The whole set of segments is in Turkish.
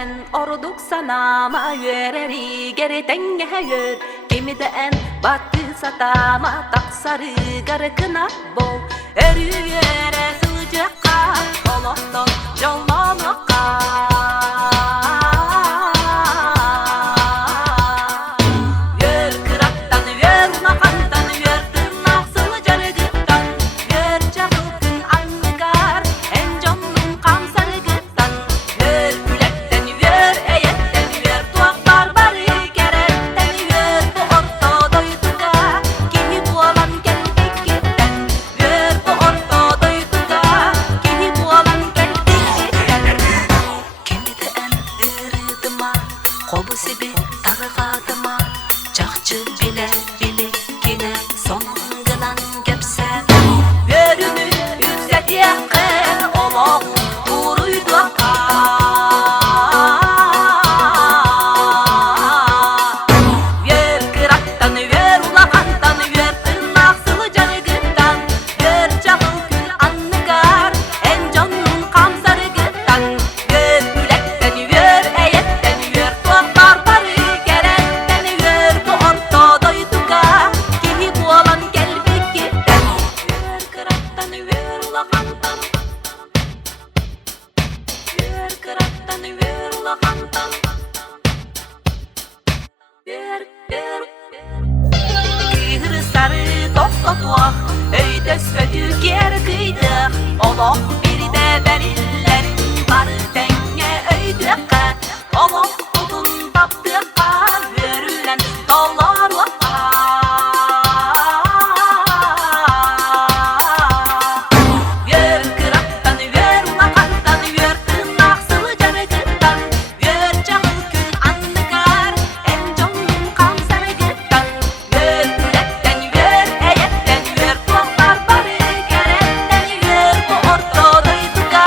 en orduk sanama yöreri geri denge yör kimi de en battı satama taksarı garıkına bol örüyere sıcakka olotton yollamaka yör kıraktan yör unakantan yör tırnaksılı canıgıttan yör çakılkın anlıgar en canlım kamsarı gıttan yör külekten yör eyetten yör tuaklar bari gerekten yör bu orta doyduga kihi bu alan geldik gitten yör bu orta doyduga kihi bu alan geldik gitten kimi de en ırıdıma kobusi bir tarıgadıma çakçı bile bilikine sonundan gepsen yörünü yüksek yakın olak vuruydu yör kıraktan yör ulakantan yör tırnaksılı canıgıttan yör çakıl kül anlıgar en canlım kamsarı gıttan yör külekten yör eyetten yör tuaklar bari gerekten yör bu orta doyduga kihi bu alan gelbek gitten yör kıraktan yör ulakantan yör kıraktan yör ulakantan yör kıyır sarı toplatuak öydes ödük yer kıydık olok bir de berillerin var denge öydükke olok tutun taptıkka yörülen dağlar vaka yör kıraktan yör unakantan yör tırnaksılı canıgıttan yör çakıl kül anlıgar en canlım kamsarı gıttan yör külekten yör eyetten yör tuaklar bari gerekten yör bu orta doyduga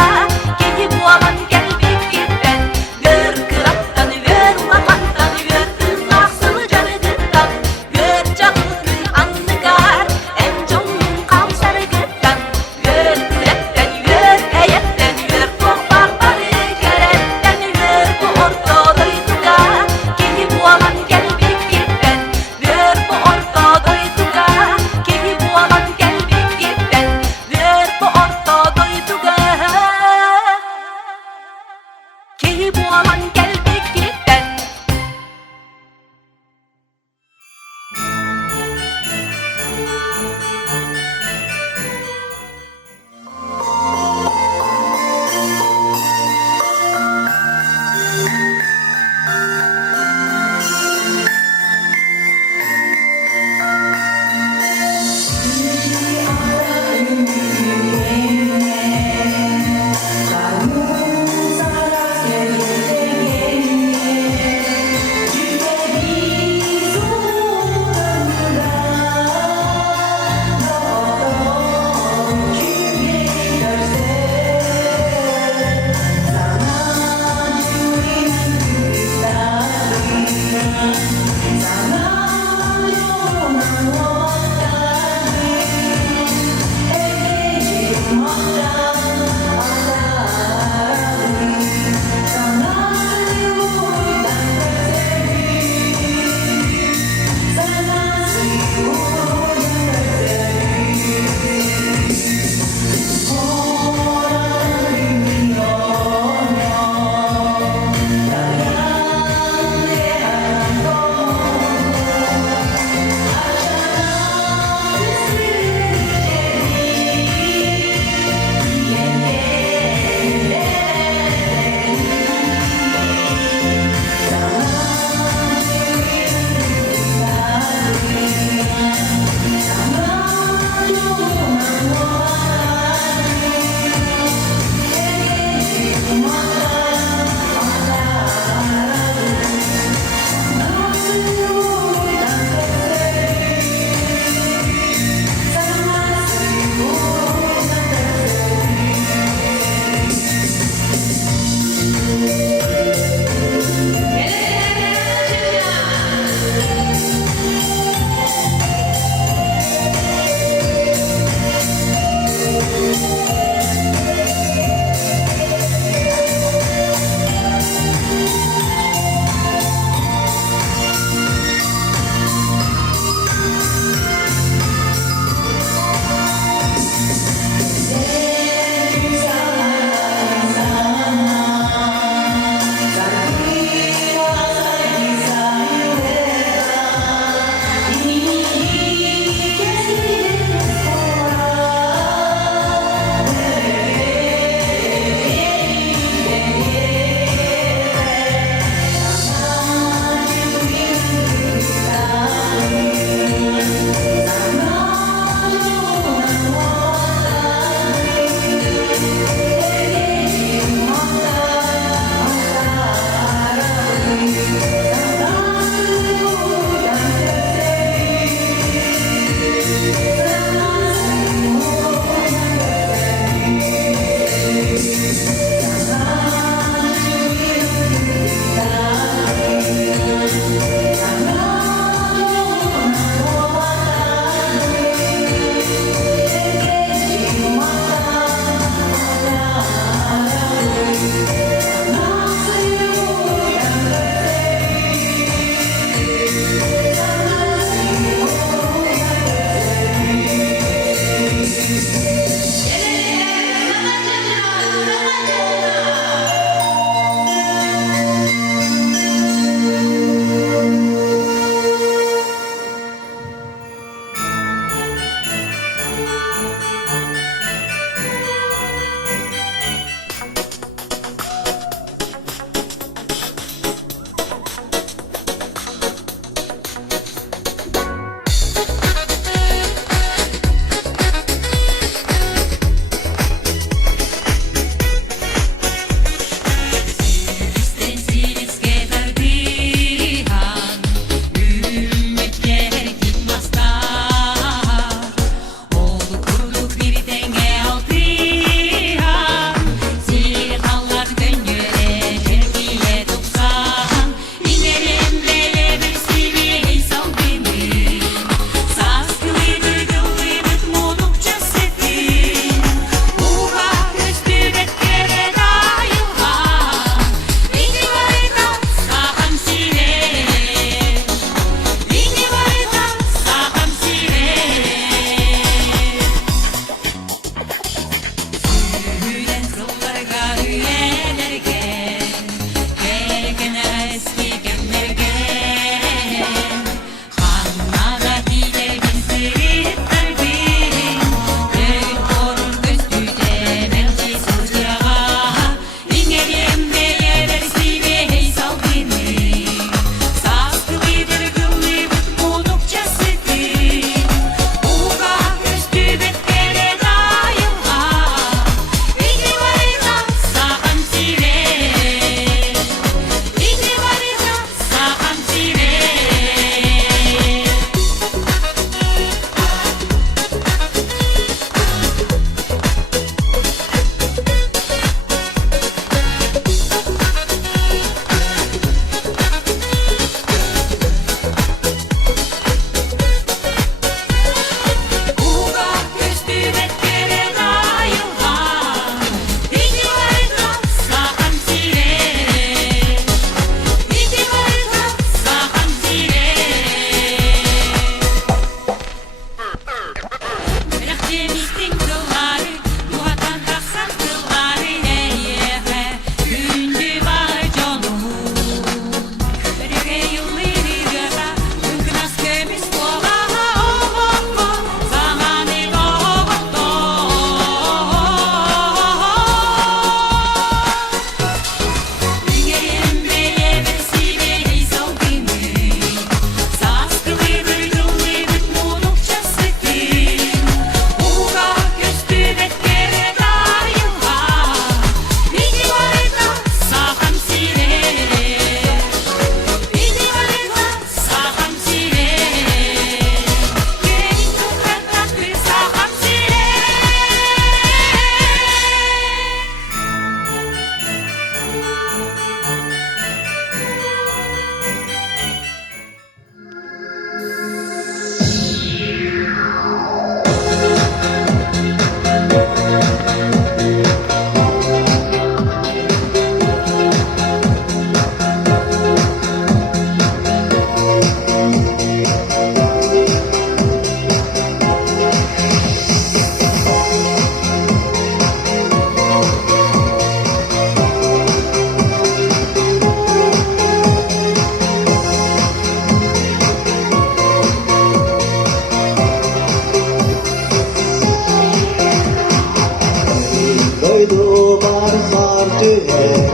tüher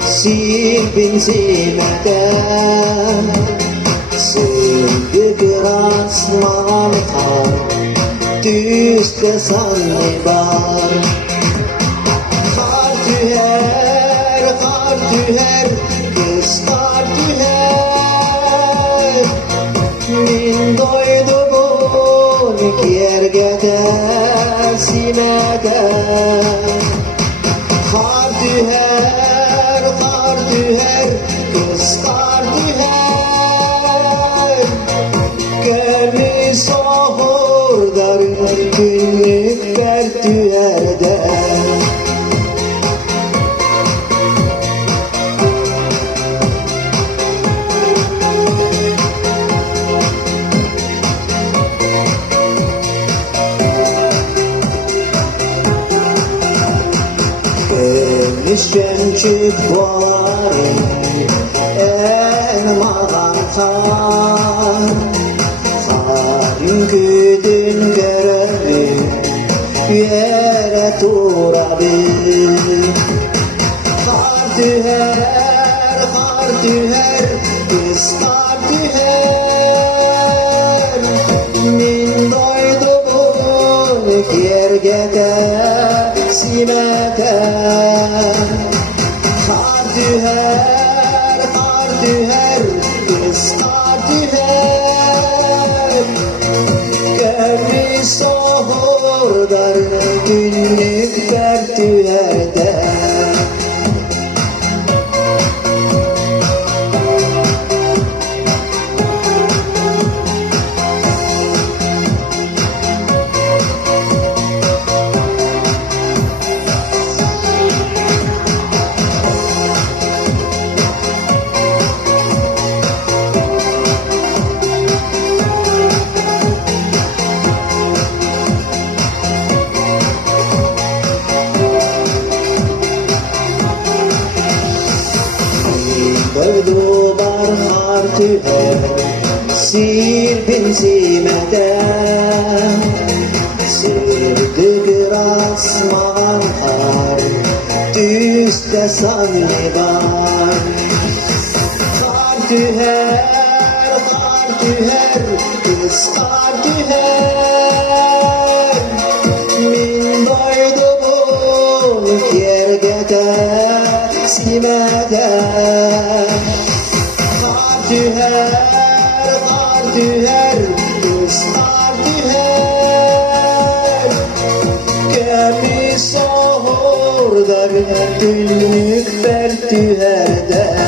Sirpin simeden Sevgi biraz mantar Düzde sannibar Kar tüher Kız kar tüher Min doyduğun yergede simede Kar tüher Kız kar tüher Gönlü soğurdar günlük ber tüherde Düşen çık var en mağantar Harim güdün görevi yere turabi Kar tüher, kız kar tüher Min doyduğun yergede simede Kar tüher, kız kar tüher Gönlü soğurdar günlük ber tüherde Dövdular kar tüher Sirpin simeden Sirdi biraz mantar Düzde sannibar Kar tüher Kız kar tüher Min doyduğun yergede simede Kar tüher, kız kar tüher Gönlü soğurdar günlük ber tüherde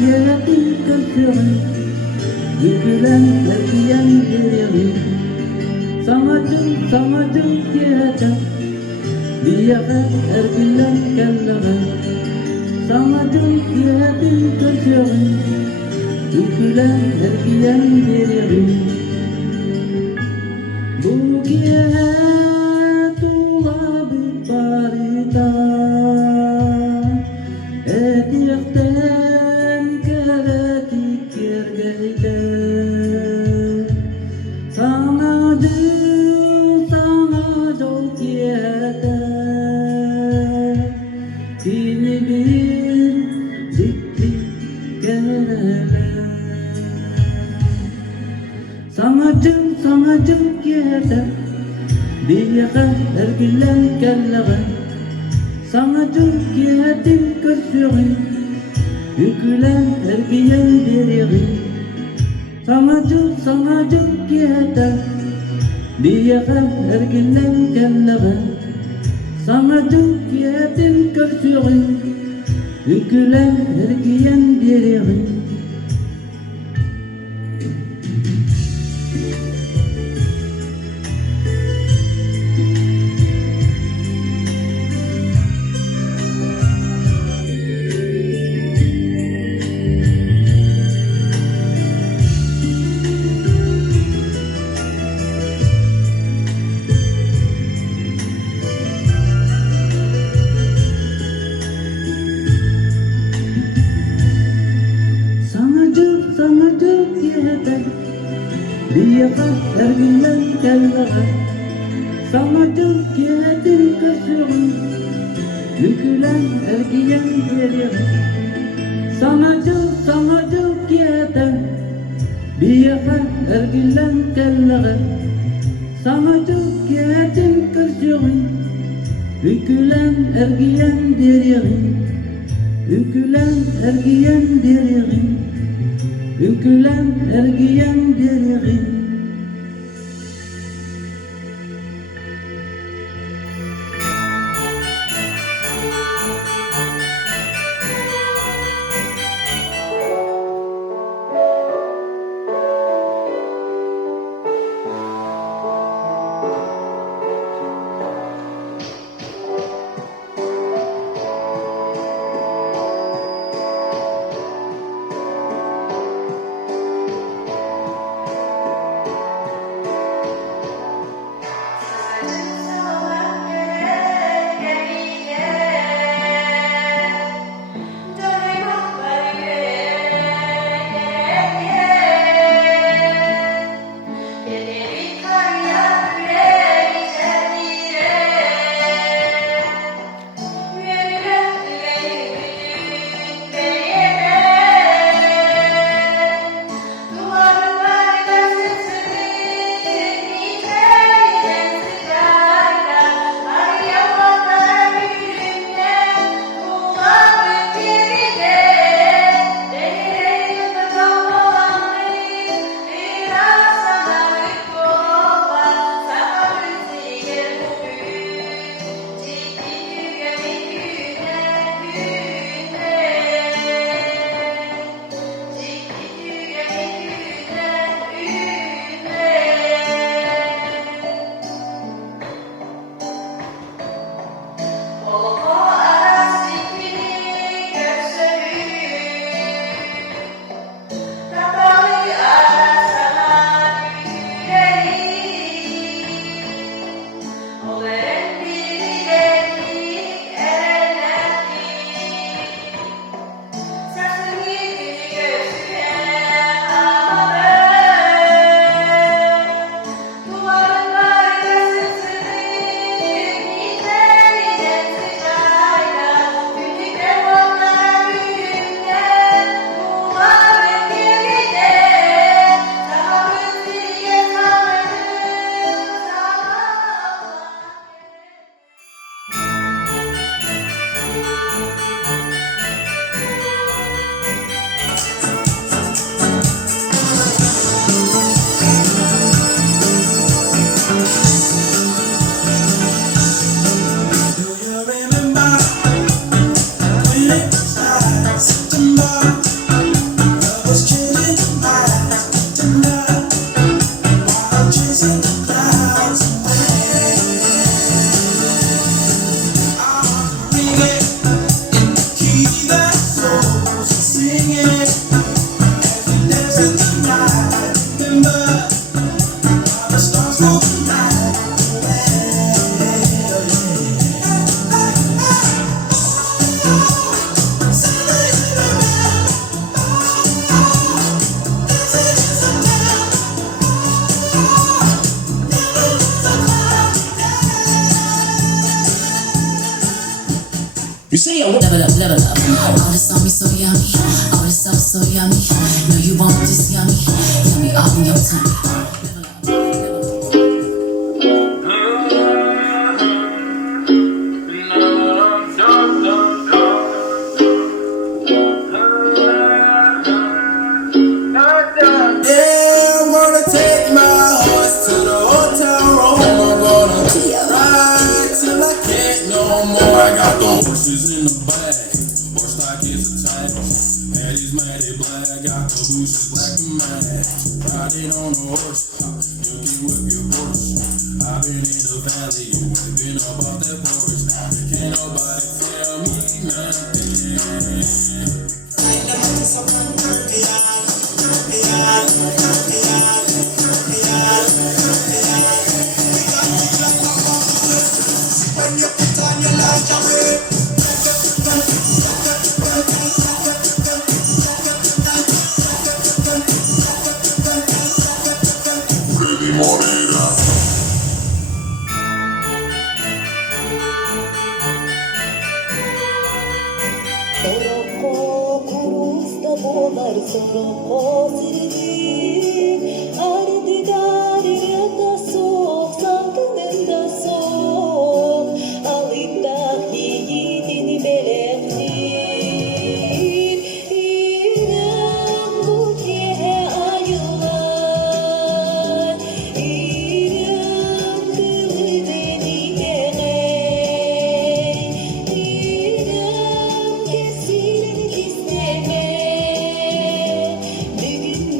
yetim kızım, dökülen erkeğin derimi. Samacım yetim, diyaga erkeğin kellere. Samacım yetim kızım, dökülen erkeğin derimi. Bu tuğla bir parita, etikten keretik yergeyde. Sana çok yeter, seni bir dikti gereler. Samacım yeter, diyaga ergilen kellere. Samacım yetim kızım, dökülen erkeğin derimi. Samacım yeter, diyaga ergilen kellere. Samacım yetim kızım, dökülen erkeğin derimi. Samacım yeter, diyaga ergilen kellere. Samacım yetim kızım, dökülen erkeğin derimi. Samacım yeter, diyaga ergilen kellere. Samacım yetim kızım, dökülen erkeğin derimi. Dökülen erkeğin derimi. Dökülen erkeğin derimi. Level up, level up. All this on me so yummy. All this stuff so yummy. No, you want this yummy. Yummy all in your tummy. Level up, level up. Yeah, I'm gonna take my horse to the hotel room. I'm gonna ride till I can't no more. I got the horses in the bag, horse stock is attached. Maddie's matted black, got the bushes black and mad. Riding on a horse, you can whip your Porsche. I've been in the valley, you ain't been about that porch. Can't nobody tell me nothing. Soroko kurusta bolar soroko sirdi Ardigali da sok salkınında sok Alita yiğidini belirtir İrem bu kehe ayılar İrem kılı beni İrem kesin isteme Bugün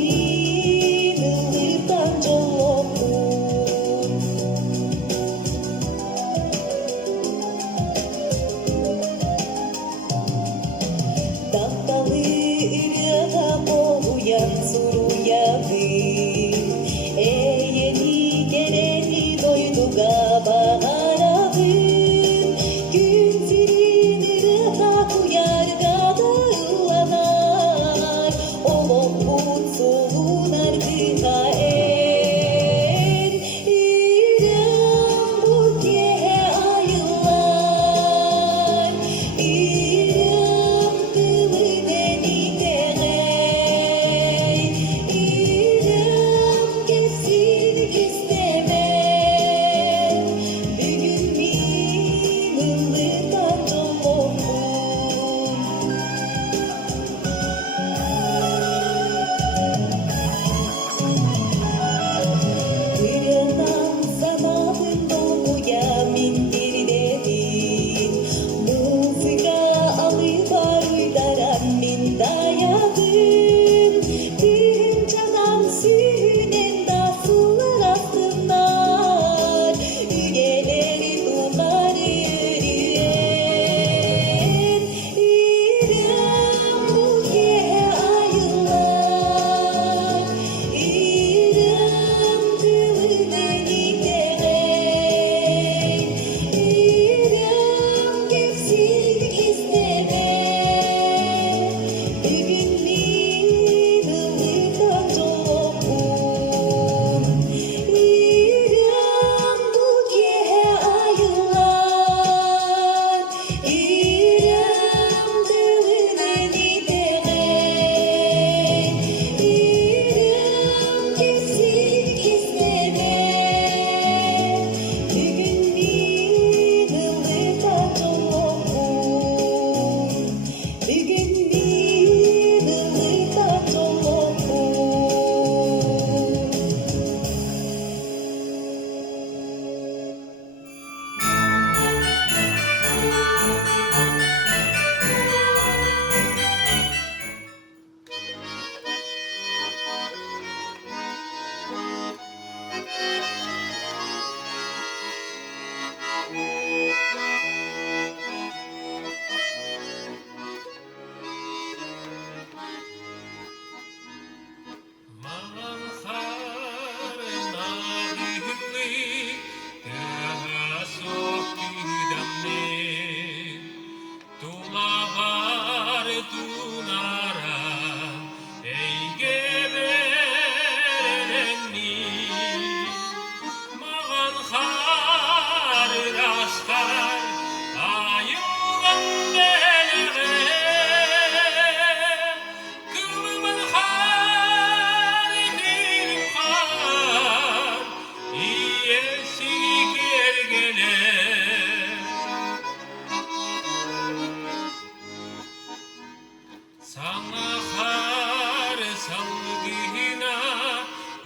Sana har salgına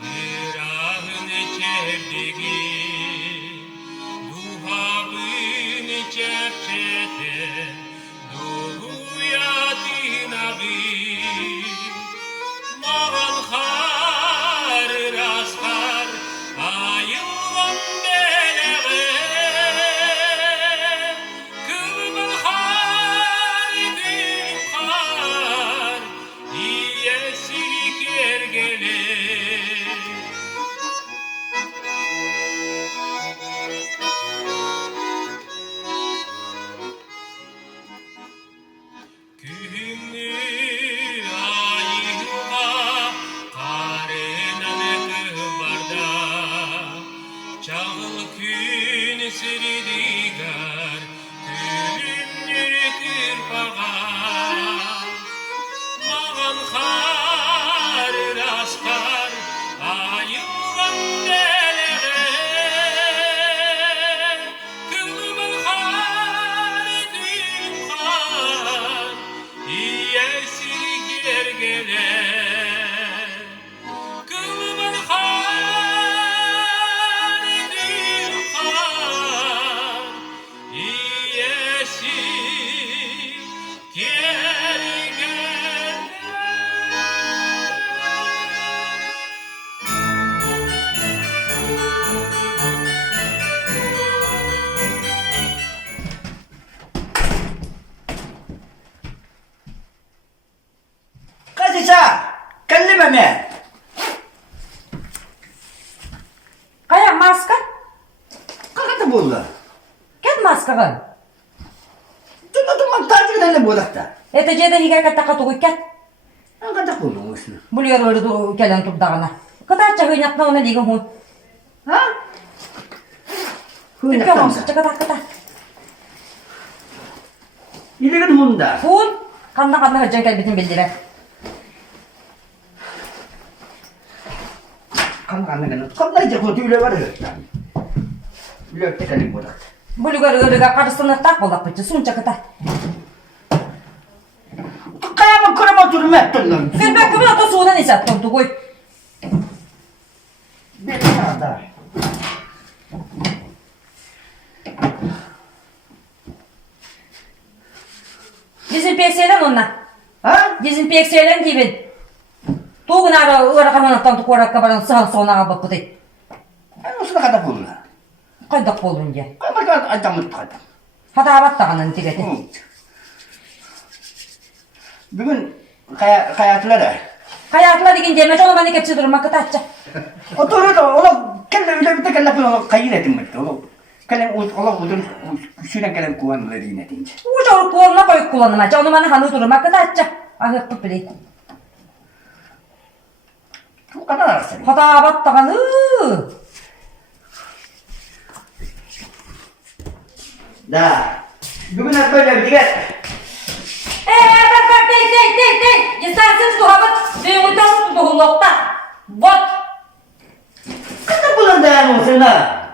irahın çevdigi duhabın çepçete duya dinavi mağal har raskar ayılan beleğe kılbın har gül har iyesi gergele Günü ayıma karenan kıvarda Çağıl gün siridigar Külümnür kırpağa Mağan har raskar ayılan beleğe Kılbın har gül har iyesi gergele Kılbın har gül har iyesi gergele Kazıca, kellimeme. Kaya maska? Kakatı buldu. Ket maskagan. Tuma tacı gidelim bulakta. Ete jeda higa kata katu ket. Kakatı buldu olsun. Buluyor öyle du kelen tubdagana. Kata çağı yapna ona liga hun. Ha? Tükke Hüynaktan olsun da. çakata kata. İlgin bunda. Hun. Kanna kanna hırcan kelbitin bildire. Kan. Kanlayacak o tüyle var ya. Üle öpte kelim bulakta. Buluyor öyle karısını tak bolak bitti. Sun çakata. Kayama kırama durumu ettin lan. Kelbek gibi ata suğunan isat tontu koy. Ne kadar? Dezinfeksiyelen onna. Ha? Dezinfeksiyelen gibi. Tuğun ara ıra kamanaktan tukorak kabaran sağın soğuna abak bıdı. Nasıl kadar buldu? Kaydak bolunca. Kaymak adamı kadar. Hata abat dağının tireti. Bugün hayatları. Hayatla digin demeç onu bana kepsi durmak kıtaçça. Oturur da ola kelle öyle bir de kelle bunu kayır ettim mi? Kelle ola budun şuna kelle kullanılır yine deyince. Uca olup kullanma koyup kullanmaca. Onu bana hanı durmak kıtaçça. Ahı pıp bileyim. Bu kadar arasın. Hata abat dağını. Da. Bugün hep böyle bir diğer. Bak dey. Yestersiz duhabat. Düğünden duhullukta. Bot. Kıtır bulan dayan olsun ha.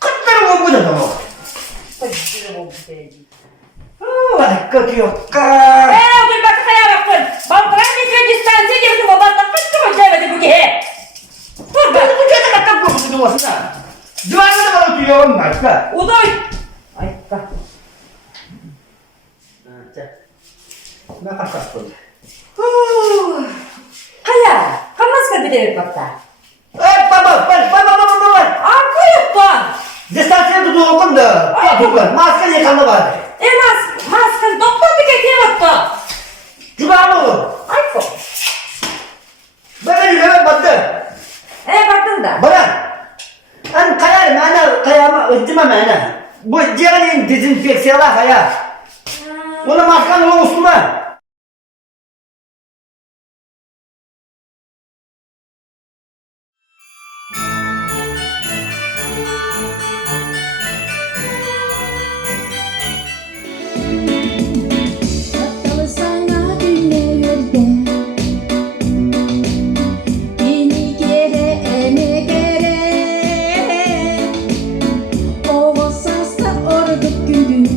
Kıtır mı bu da da o? Vay kötü yok ka. Dur bak kaya bakın. Baltıran geçiyor yestersiz gibi duhabatla. Kıttı mı cevedi bu ki? Dur bak. Bu kadar kakak kokusu olsun ha. Duvarda da bana tüyüyor onlar ka. Udoy. Ay bak. Ne kakak kokusu? Kaya. Kamas ka bilir bakta. Baba. Arka yuttan. Distansiye tutuğum da. Tutuğum. Maske yıkanma vardı. Maskan doktor bir kekeye baktı. Cuma mı? Ay ko. Böyle yürüme battı. Baktın da. Bana. An kayar mana kayama ıcıma mana. Bu ciğerin dezenfeksiyona kaya. Onu maskan o usuma. Battalı sana günlerde yeni kere eme kere o sasta orada gündü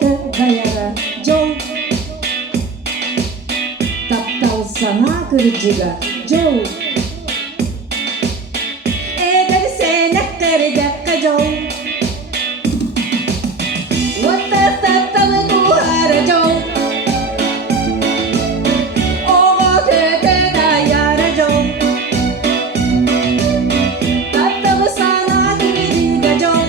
kayada kayara Joe Taptal sana kırıcıga Joe Edersene karıda Joe Wata taptal kuhara Joe Ogo tete da yara Joe Taptal sana kırıcıga Joe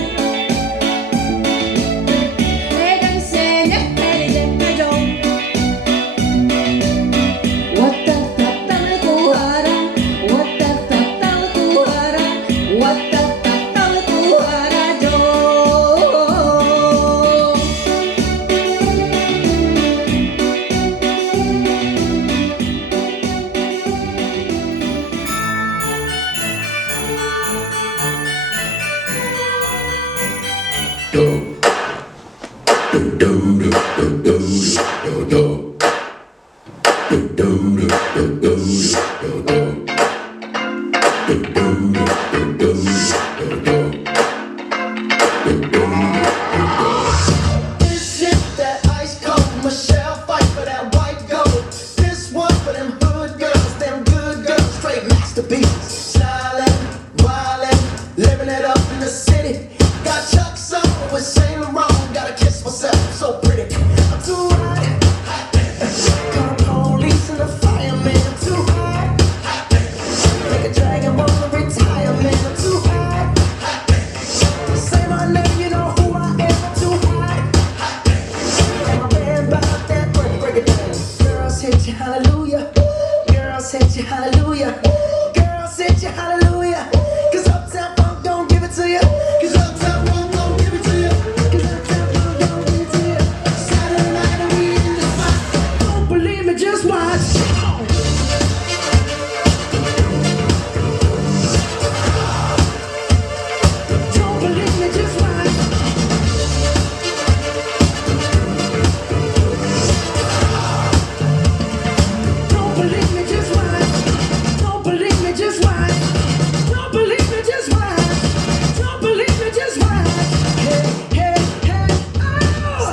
This shit that ice cold, Michelle fight for that white gold. This one for them hood girls, them good girls, straight masterpieces. Stylin', wildin', living it up in the city. Got Chuck's on with Saint Laurent, gotta kiss myself, so pretty. I'm too hot. Call the police and the fireman. I'm too hot. Make a dragon wanna retire, man. I'm too hot. Say my name, you know who I am. I'm too hot. And my band bought that money, break it down. Girls hit you, hallelujah. Girls hit you, hallelujah. Girls hit you, hallelujah. 'Cause Uptown Funk don't give it to you. 'Cause Uptown Funk don't give it to you. 'Cause Uptown Funk don't give it to you. Saturday night and we in the spot. Don't believe me, just watch. Don't believe me, just watch. Don't believe me, just watch. Don't believe me, just watch. Don't believe me, just watch. Don't believe me, just watch. Hey, hey, hey, oh!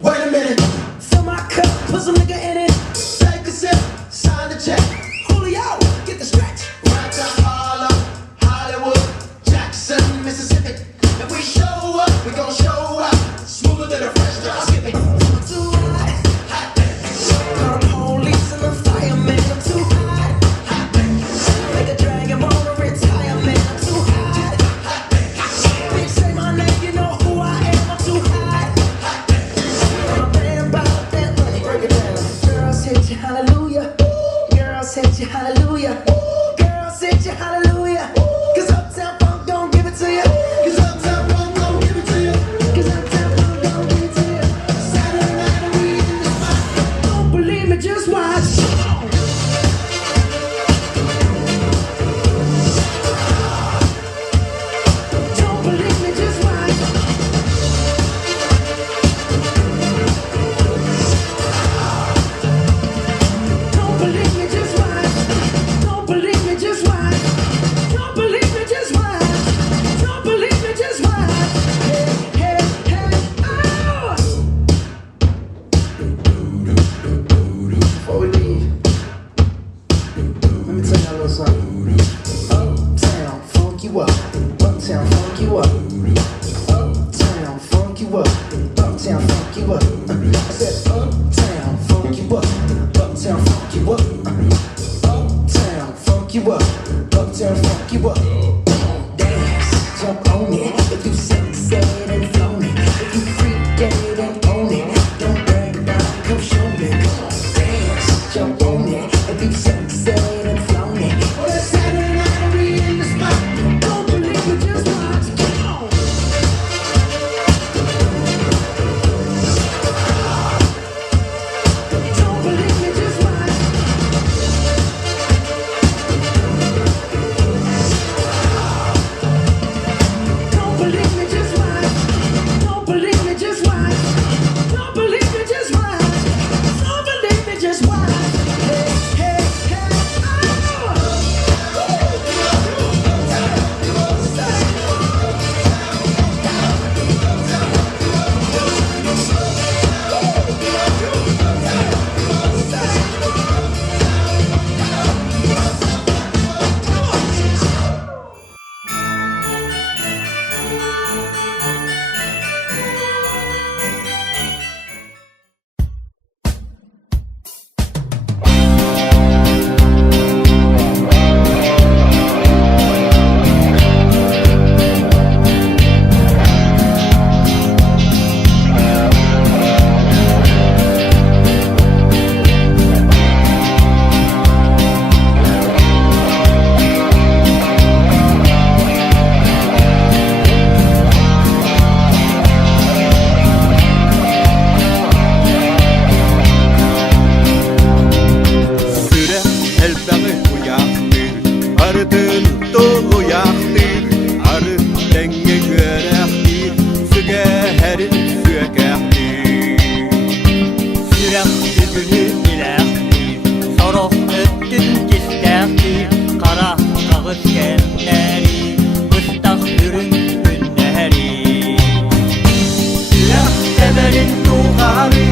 Wait a minute. Fill my cup, put some nigga in it. Take a sip, sign the check. Julio, get the stretch. Right to Harlem, Hollywood, Jackson, Mississippi. If we show up, we gon' show out. Smoother than a fresh drop. Skip it. I'm too hot. Call the police and the fireman. I'm too hot. Make a dragon wanna retire, man. I'm too hot. Bitch, say my name, you know who I am. I'm too hot. And my band bought that money, break it down. Girls hit you, hallelujah. Girls hit you, hallelujah. Girls hit you, hallelujah. 'Cause Uptown Funk don't give it to you. 'Cause Uptown Funk don't give it to you. 'Cause Uptown Funk don't give it to you. Saturday night and we in the spot. Don't believe me, just watch. Don't believe me, just watch. Don't believe me, just watch. Don't believe me, just watch. Don't believe me, just watch. Don't believe me, just watch. Hey, hey, hey, oh! Before we leave, let me tell you a little something. Uptown, funk you up. Uptown, funk you up. Uptown, funk you up. Uptown, funk you up. I said uptown, funk you up. Uptown, funk you up. Uptown, funk you up. Uptown, funk you up. Dance, jump on it. If you sunset and flown it. If you freak dead and own it. Don't brag about it, come show me. Dance, jump on it. If you sunset and flown it. Well, it's Saturday night and we in the spot. Don't believe me, just watch. Come on. tuğarı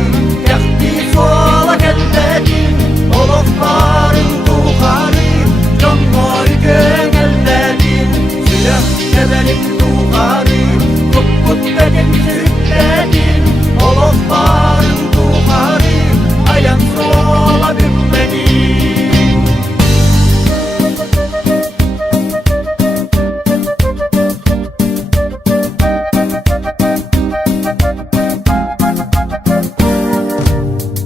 Yakti sola gelmedin Olofların tuğarı Canlar gönelledin Silah severim tuğarı Kut dedin sürükledin Olofların tuğarı Ayağım sola bükmedin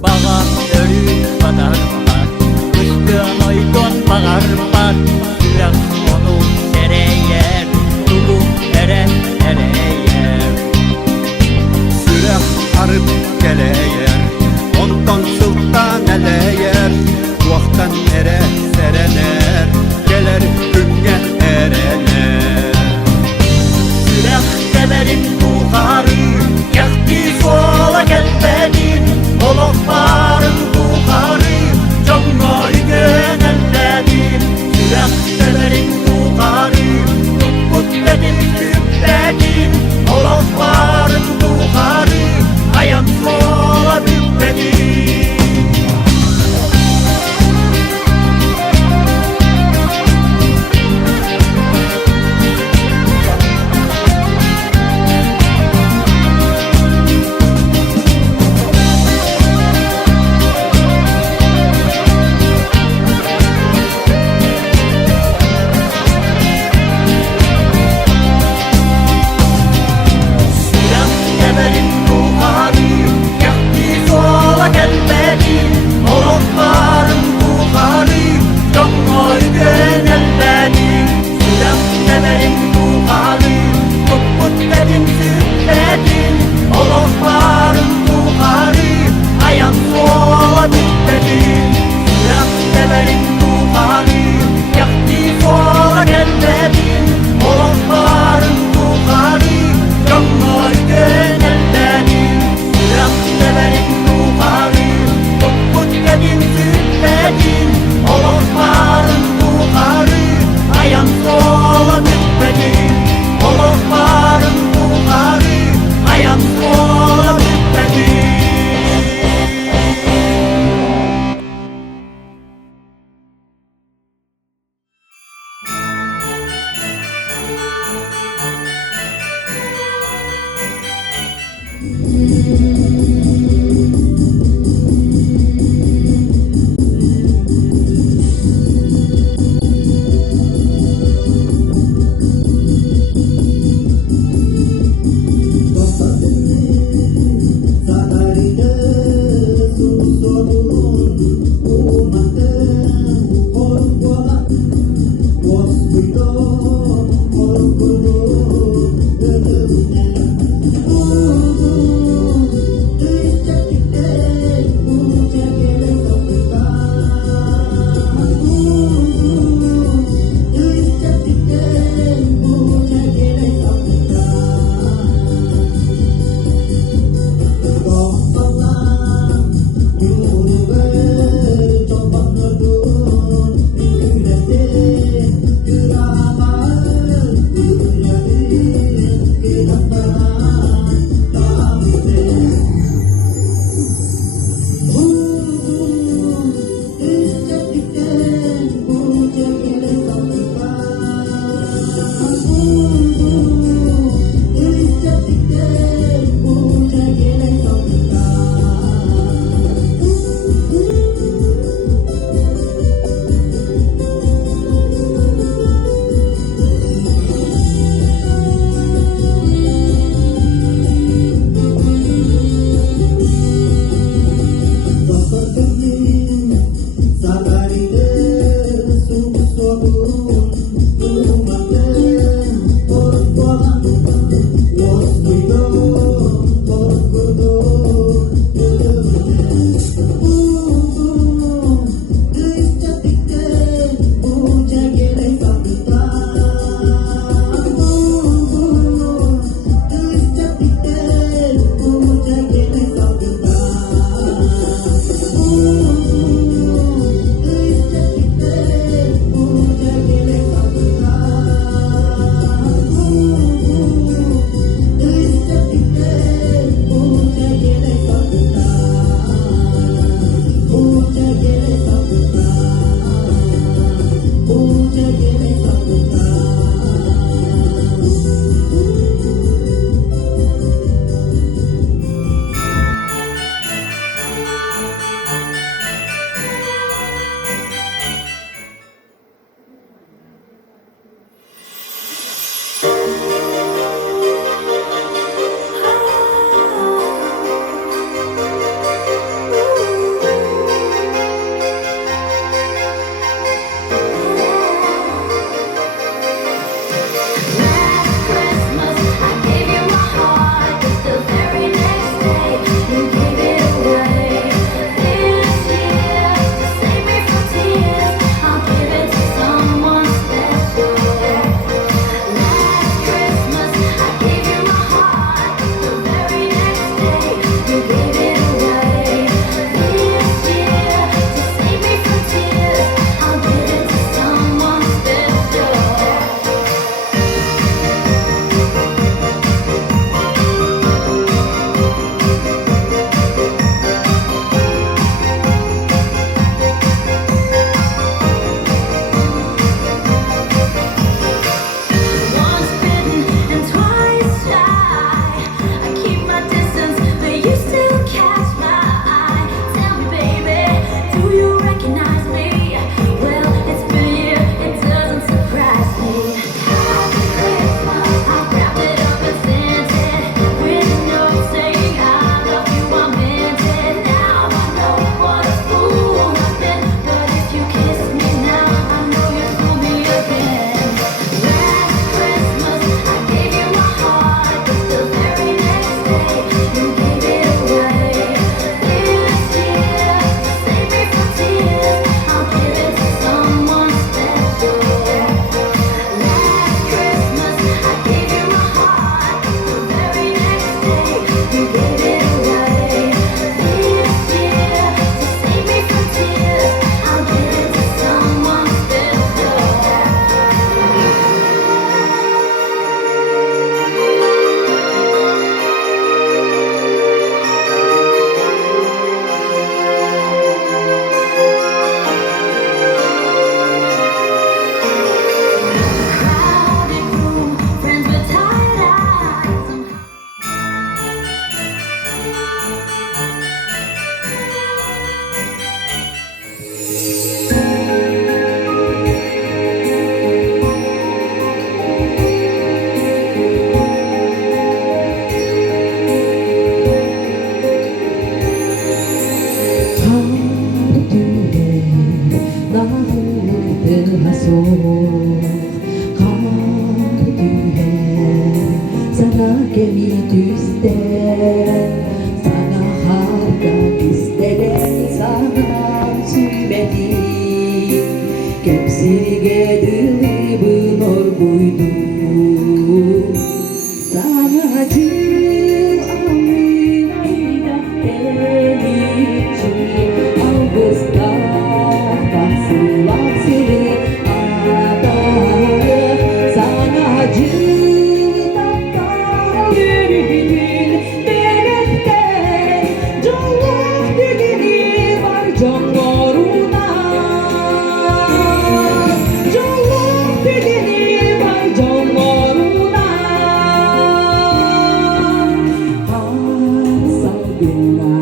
Bağam örük badarlar Kışkın oydun bağarlar Silah onu sereyer Dulu ere ereyer Sürek arıp geleyer Ondan sultan eleyer Vaktan ere serener Geler günge erener Silah severim tuğarı Yakti sola gelmedin Olofların tuğarı Canlar gönelledin Silah severim tuğarı Kut dedin sürükledin Olofların tuğarı Ayağım sola bükmedin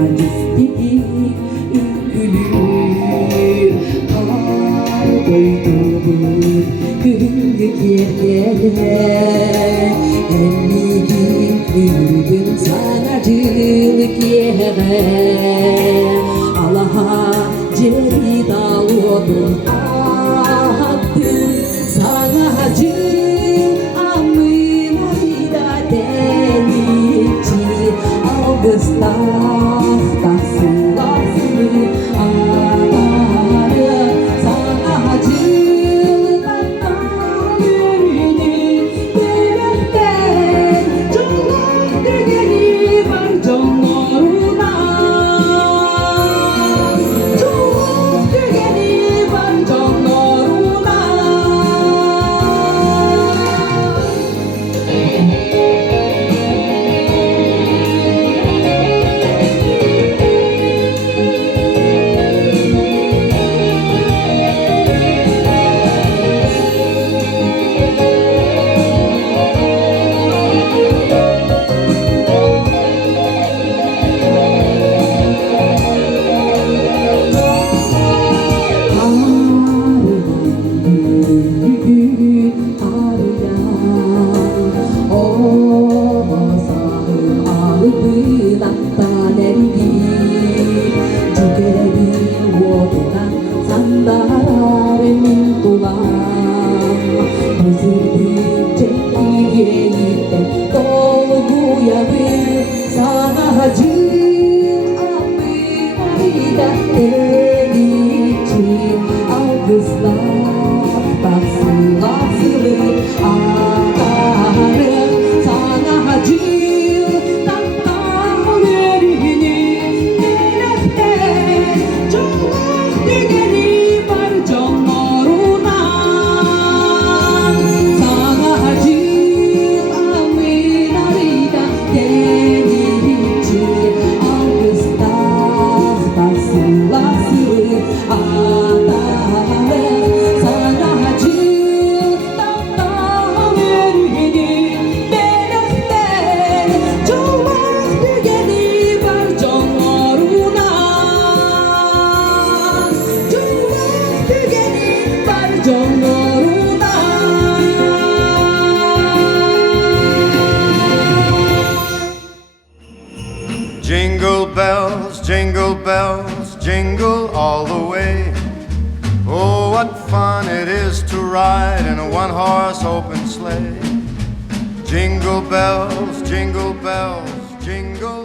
Acıstik ülkülür Kar koyduğumuz günlük yerlere Elliğin yürüdüm sanacılık yere Allah'a ceri dalıyordum attım sanacım amın ayda denici Ağustos'ta sılası ağlarım sanacımdan ürünü Yürekten çolak degeli var canlarına Çolak degeli var canlarına Jingle bells, jingle all the way. Oh, what fun it is to ride in a one-horse open sleigh. Jingle bells, jingle bells, jingle